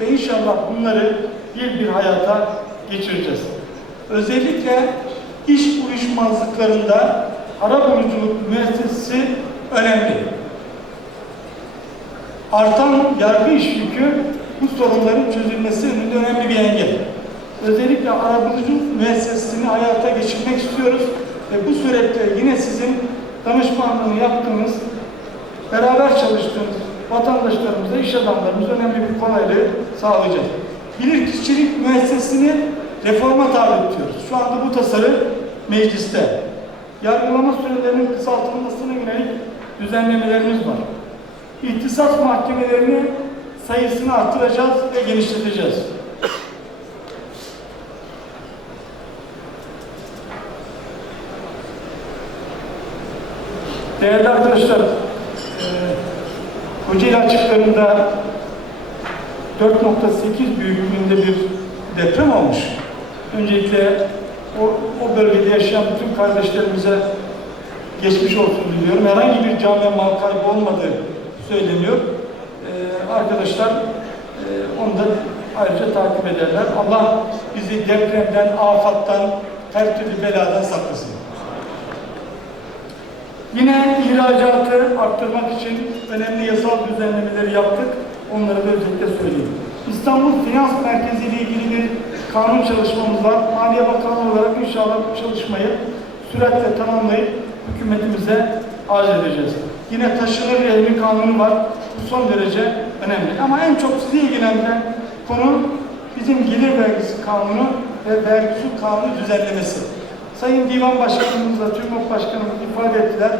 Ve inşallah bunları bir bir hayata geçireceğiz. Özellikle iş uyuşmazlıklarında arabuluculuk müessesesi önemli. Artan yargı iş yükü bu sorunların çözülmesi önünde önemli bir engel. Özellikle arabuluculuk müessesesini hayata geçirmek istiyoruz ve bu süreçte yine sizin danışmanlığını yaptığınız, beraber çalıştığımız vatandaşlarımıza, iş adamlarımıza önemli bir kolaylığı sağlayacağız. Bilirkişilik müessesesini reforma tabi tutuyoruz. Şu anda bu tasarı mecliste. Yargılama sürelerinin kısaltılmasına yönelik düzenlemelerimiz var. İhtisas mahkemelerini sayısını artıracağız ve genişleteceğiz. Değerli arkadaşlar, Kocaeli açıklarında 4.8 büyüklüğünde bir deprem olmuş. Öncelikle o, o bölgede yaşayan bütün kardeşlerimize geçmiş olsun diliyorum. Herhangi bir can ve mal kaybı olmadığı söyleniyor. Ee, arkadaşlar e, onu da ayrıca takip ederler. Allah bizi depremden, afattan, her türlü beladan saklasın. Yine ihracatı arttırmak için önemli yasal düzenlemeleri yaptık. Onları da özellikle söyleyeyim. İstanbul Finans Merkezi ile ilgili bir kanun çalışmamız var. Maliye Bakanlığı olarak inşallah bu çalışmayı süratle tamamlayıp hükümetimize arz edeceğiz. Yine taşınır evli kanunu var. Bu son derece önemli. Ama en çok sizi ilgilendiren konu bizim gelir vergisi kanunu ve vergi kanunu düzenlemesi. Sayın Divan Başkanımızla TÜRMOK Başkanımız ifade ettiler.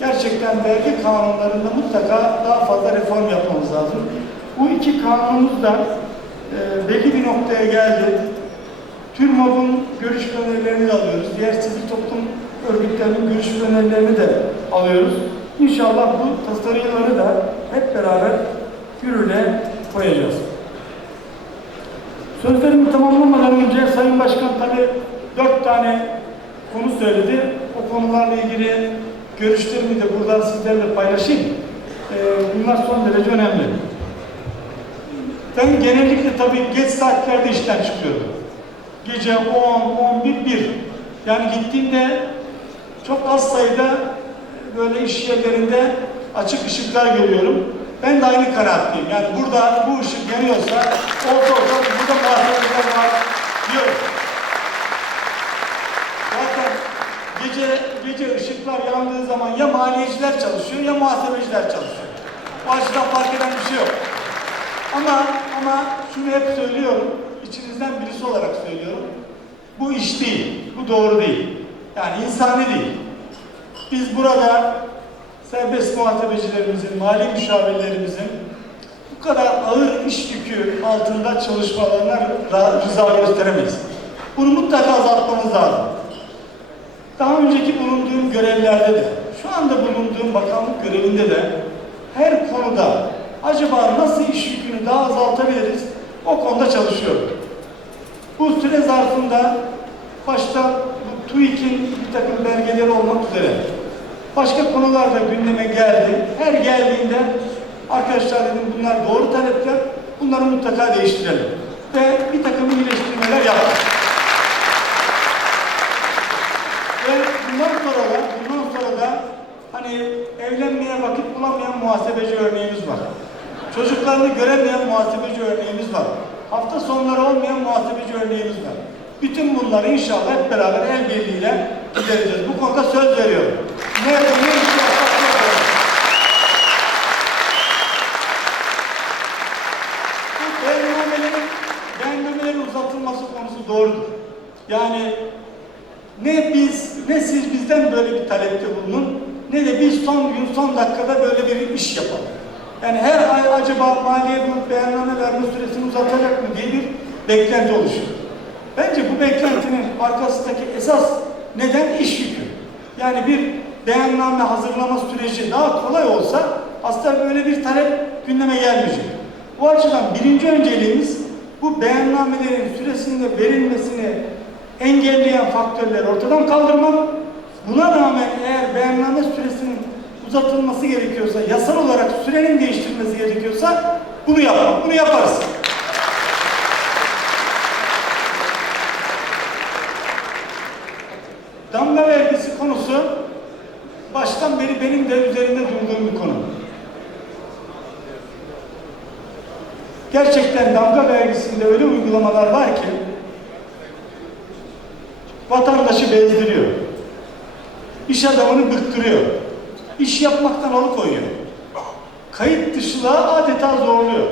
Gerçekten vergi kanunlarında mutlaka daha fazla reform yapmamız lazım. Bu iki kanunumuz da e, belli bir noktaya geldi. TÜRMOK'un görüş önerilerini alıyoruz. Diğer sivil toplum örgütlerinin görüş önerilerini de alıyoruz. İnşallah bu tasarıları da hep beraber yürürlüğe koyacağız. Sözlerimi tamamlamadan önce Sayın Başkan tabi dört tane konu söyledi. O konularla ilgili görüşlerimi de buradan sizlerle paylaşayım. Ee, bunlar son derece önemli. Ben genellikle tabii geç saatlerde işten çıkıyorum. Gece 10, 11, 1. Yani gittiğimde çok az sayıda böyle iş yerlerinde açık ışıklar görüyorum. Ben de aynı kanaatteyim. Yani burada bu ışık yanıyorsa orta orta burada muhasebeler var diyorum. Zaten gece gece ışıklar yandığı zaman ya maliyeciler çalışıyor ya muhasebeciler çalışıyor. O açıdan fark eden bir şey yok. Ama ama şunu hep söylüyorum, içinizden birisi olarak söylüyorum. Bu iş değil, bu doğru değil. Yani insani değil. Biz burada serbest muhasebecilerimizin, mali müşavirlerimizin bu kadar ağır iş yükü altında çalışmalarına rıza gösteremeyiz. Bunu mutlaka azaltmamız lazım. Daha önceki bulunduğum görevlerde de, şu anda bulunduğum bakanlık görevinde de her konuda acaba nasıl iş yükünü daha azaltabiliriz o konuda çalışıyorum. Bu süre zarfında başta bu TÜİK'in bir takım belgeleri olmak üzere başka konular da gündeme geldi. Her geldiğinde arkadaşlar dedim bunlar doğru talepler, bunları mutlaka değiştirelim. Ve bir takım iyileştirmeler yaptık. Ve bundan sonra da, bundan sonra da hani evlenmeye vakit bulamayan muhasebeci örneğimiz var. Çocuklarını göremeyen muhasebeci örneğimiz var. Hafta sonları olmayan muhasebeci örneğimiz var. Bütün bunları inşallah hep beraber el birliğiyle gidereceğiz. Bu konuda söz veriyorum. Ne ne doğrudur. Yani ne biz, ne siz bizden böyle bir talepte bulunun, ne de biz son gün, son dakikada böyle bir iş yapalım. Yani her ay acaba maliye bu beyanname verme süresini uzatacak mı diye bir beklenti oluşuyor. Bence bu beklentinin arkasındaki esas neden iş yükü. Yani bir beyanname hazırlama süreci daha kolay olsa aslında böyle bir talep gündeme gelmeyecek. Bu açıdan birinci önceliğimiz bu beyannamelerin süresinde verilmesini engelleyen faktörleri ortadan kaldırmak. Buna rağmen eğer beyanname süresinin uzatılması gerekiyorsa, yasal olarak sürenin değiştirilmesi gerekiyorsa bunu yapalım, bunu yaparız. Damga vergisi konusu baştan beri benim de üzerinde durduğum bir konu. Gerçekten damga vergisinde öyle uygulamalar var ki vatandaşı bezdiriyor. İş adamını bıktırıyor. İş yapmaktan alıkoyuyor. Kayıt dışılığa adeta zorluyor.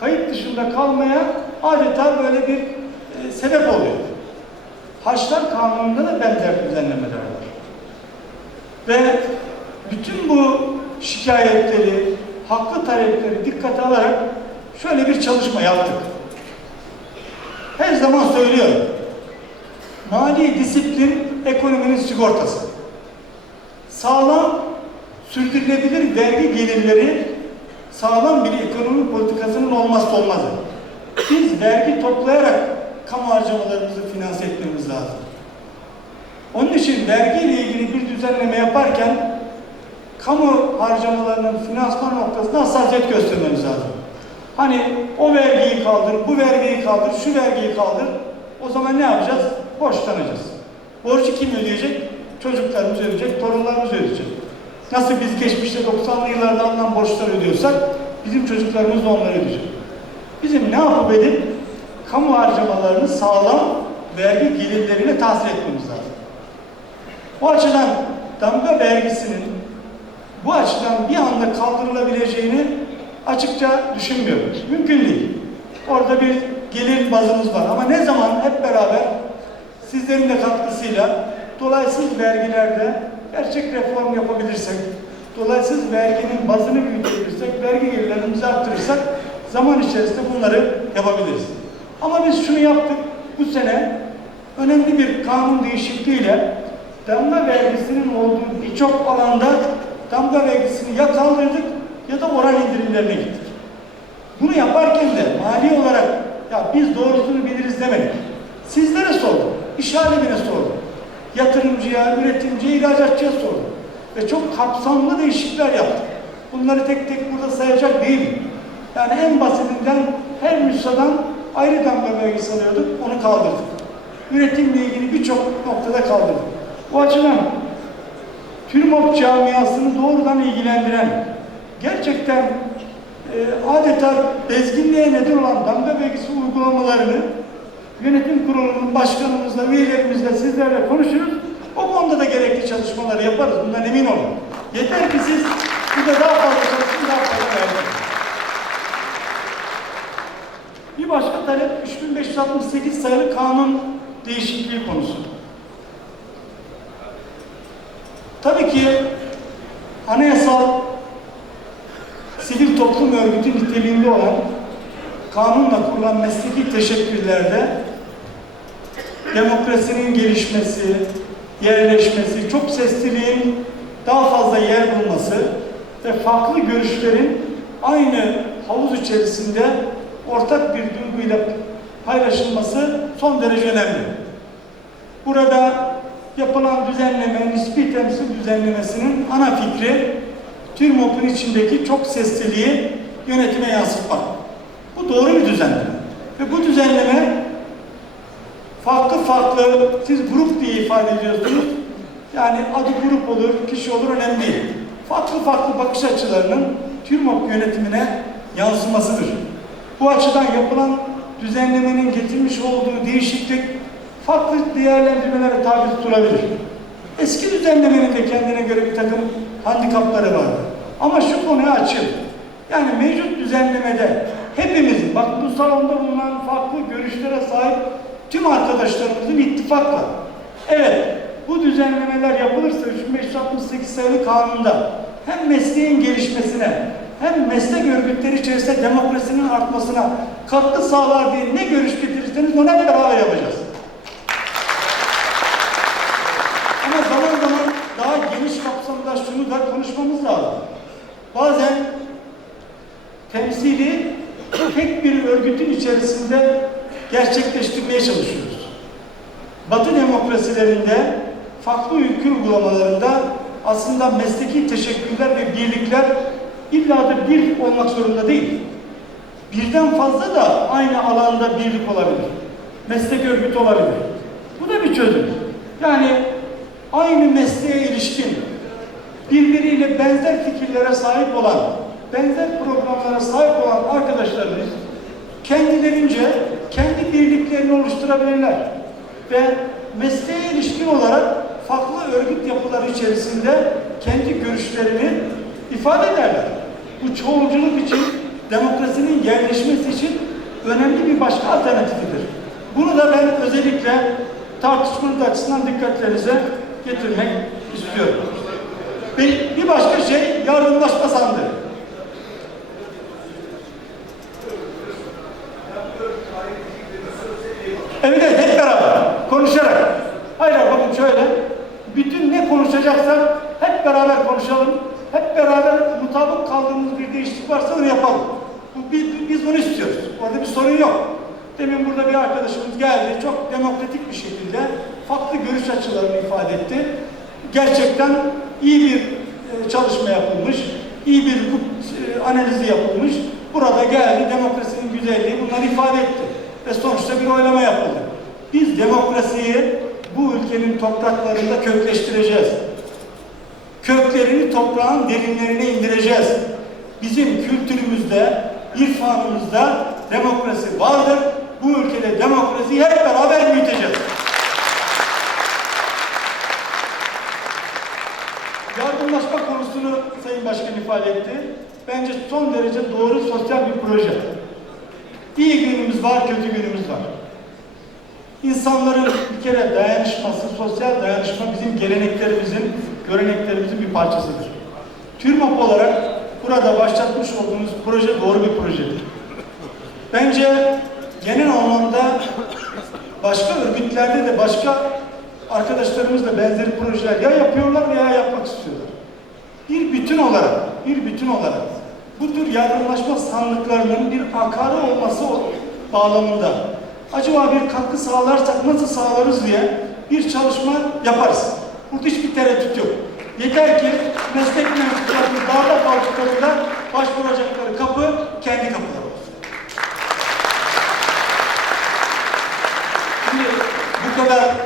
Kayıt dışında kalmaya adeta böyle bir e, sebep oluyor. Haçlar kanununda da benzer düzenlemeler var. Ve bütün bu şikayetleri, haklı talepleri dikkate alarak şöyle bir çalışma yaptık. Her zaman söylüyorum. Mali disiplin ekonominin sigortası. Sağlam, sürdürülebilir vergi gelirleri sağlam bir ekonomi politikasının olmazsa olmazı. Biz vergi toplayarak kamu harcamalarımızı finanse etmemiz lazım. Onun için vergi ile ilgili bir düzenleme yaparken kamu harcamalarının finansman noktasında hassasiyet göstermemiz lazım. Hani o vergiyi kaldır, bu vergiyi kaldır, şu vergiyi kaldır. O zaman ne yapacağız? Borçlanacağız. Borcu kim ödeyecek? Çocuklarımız ödeyecek, torunlarımız ödeyecek. Nasıl biz geçmişte 90'lı yıllarda alınan borçları ödüyorsak bizim çocuklarımız da onları ödeyecek. Bizim ne yapıp edip kamu harcamalarını sağlam vergi gelirleriyle tahsil etmemiz lazım. Bu açıdan damga vergisinin bu açıdan bir anda kaldırılabileceğini açıkça düşünmüyorum. Mümkün değil. Orada bir gelir bazımız var ama ne zaman hep beraber sizlerin de katkısıyla dolaysız vergilerde gerçek reform yapabilirsek, dolaysız verginin bazını büyütebilirsek, vergi gelirlerimizi arttırırsak zaman içerisinde bunları yapabiliriz. Ama biz şunu yaptık, bu sene önemli bir kanun değişikliğiyle damga vergisinin olduğu birçok alanda damga vergisini ya kaldırdık ya da oran indirimlerine gittik. Bunu yaparken de mali olarak ya biz doğrusunu biliriz demedik. Sizlere sordum, iş alemine sordum. Yatırımcıya, üretimciye, ihracatçıya sordum. Ve çok kapsamlı değişiklikler yaptık. Bunları tek tek burada sayacak değilim. Yani en basitinden her müsadan ayrı damga vergisi alıyorduk, onu kaldırdık. Üretimle ilgili birçok noktada kaldırdık. Bu açıdan TÜRMOP camiasını doğrudan ilgilendiren, gerçekten e, adeta bezginliğe neden olan damga vergisi uygulamalarını yönetim kurulunun başkanımızla, üyelerimizle, sizlerle konuşuruz. O konuda da gerekli çalışmaları yaparız. Bundan emin olun. Yeter ki siz burada daha fazla çalışın, daha fazla verin. Bir başka talep 3568 sayılı kanun değişikliği konusu. Tabii ki anayasal sivil toplum örgütü niteliğinde olan kanunla kurulan mesleki teşekkürlerde demokrasinin gelişmesi, yerleşmesi, çok sesliliğin daha fazla yer bulması ve farklı görüşlerin aynı havuz içerisinde ortak bir duyguyla paylaşılması son derece önemli. Burada yapılan düzenleme, nispi temsil düzenlemesinin ana fikri TÜRMOP'un içindeki çok sesliliği yönetime yansıtmak. Bu doğru bir düzenleme. Ve bu düzenleme farklı farklı, siz grup diye ifade ediyorsunuz. Yani adı grup olur, kişi olur önemli değil. Farklı farklı bakış açılarının TÜRMOP yönetimine yansımasıdır. Bu açıdan yapılan düzenlemenin getirmiş olduğu değişiklik farklı değerlendirmelere tabi tutulabilir. Eski düzenlemenin de kendine göre bir takım handikapları vardı. Ama şu konuya açıl. Yani mevcut düzenlemede hepimizin, bak bu salonda bulunan farklı görüşlere sahip tüm arkadaşlarımızın ittifakla, evet bu düzenlemeler yapılırsa 3568 sayılı kanunda hem mesleğin gelişmesine hem meslek örgütleri içerisinde demokrasinin artmasına katkı sağlar diye ne görüş getirirseniz onu hep beraber yapacağız. Ama zaman zaman daha geniş kapsamda şunu da konuşmamız lazım. Bazen temsili tek bir örgütün içerisinde gerçekleştirmeye çalışıyoruz. Batı demokrasilerinde farklı ülke uygulamalarında aslında mesleki teşekkürler ve birlikler illa da bir olmak zorunda değil. Birden fazla da aynı alanda birlik olabilir. Meslek örgütü olabilir. Bu da bir çözüm. Yani aynı mesleğe ilişkin birbiriyle benzer fikirlere sahip olan, benzer programlara sahip olan arkadaşlarımız mesleklerini oluşturabilirler. Ve mesleğe ilişkin olarak farklı örgüt yapıları içerisinde kendi görüşlerini ifade ederler. Bu çoğulculuk için, demokrasinin yerleşmesi için önemli bir başka alternatifidir. Bunu da ben özellikle tartışmanın açısından dikkatlerinize getirmek istiyorum. Bir, bir başka şey yardımlaşma sandığı. Evet, evet hep beraber konuşarak. Hayır bakın şöyle. Bütün ne konuşacaksak hep beraber konuşalım. Hep beraber mutabık kaldığımız bir değişiklik varsa onu yapalım. Bu, biz, biz bunu istiyoruz. Orada bir sorun yok. Demin burada bir arkadaşımız geldi. Çok demokratik bir şekilde farklı görüş açılarını ifade etti. Gerçekten iyi bir e, çalışma yapılmış. iyi bir e, analizi yapılmış. Burada geldi demokrasinin güzelliği bunları ifade etti. Ve sonuçta bir oylama yapıldı. Biz demokrasiyi bu ülkenin topraklarında kökleştireceğiz. Köklerini toprağın derinlerine indireceğiz. Bizim kültürümüzde, irfanımızda demokrasi vardır. Bu ülkede demokrasiyi hep beraber büyüteceğiz. Yardımlaşma konusunu Sayın Başkan ifade etti. Bence son derece doğru sosyal bir proje. İyi günümüz var, kötü günümüz var. İnsanların bir kere dayanışması, sosyal dayanışma bizim geleneklerimizin, göreneklerimizin bir parçasıdır. TÜRMAP olarak burada başlatmış olduğumuz proje doğru bir projedir. Bence genel anlamda başka örgütlerde de başka arkadaşlarımız da benzeri projeler ya yapıyorlar veya yapmak istiyorlar. Bir bütün olarak, bir bütün olarak bu tür yardımlaşma sandıklarının bir akarı olması bağlamında acaba bir katkı sağlarsak nasıl sağlarız diye bir çalışma yaparız. Burada hiçbir tereddüt yok. Yeter ki meslek mensuplarının dağda kaldıklarında başvuracakları 各位。